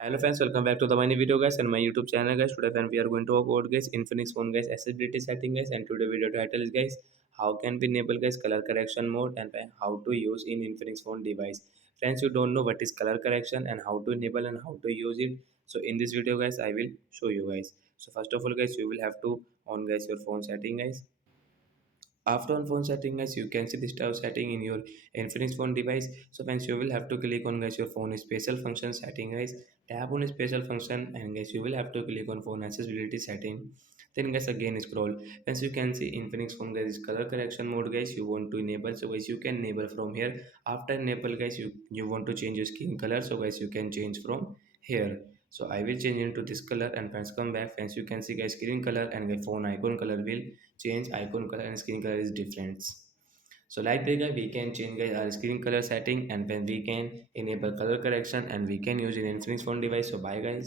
Hello friends, welcome back to the mini video guys and my YouTube channel guys. Today friend we are going to talk about guys Infinix phone guys accessibility setting guys, and today video title is guys how can we enable guys color correction mode and how to use in Infinix phone device. Friends, you don't know what is color correction and how to enable and how to use it. So in this video guys I will show you guys. So first of all guys you will have to on guys your phone setting guys. After on phone setting guys, you can see this tab setting in your Infinix phone device. So friends, you will have to click on guys your phone special function setting guys. Tap on special function and guys you will have to click on phone accessibility setting. Then guys again scroll. As you can see Infinix phone guys color correction mode guys you want to enable. So guys you can enable from here. After enable guys you want to change your skin color. So guys you can change from here. So I will change into this color and friends come back. Friends you can see guys screen color and the phone icon color will change. Icon color and screen color is different. So like that guys, we can change guys our screen color setting and then we can enable color correction and we can use in Infinix phone device. So bye guys.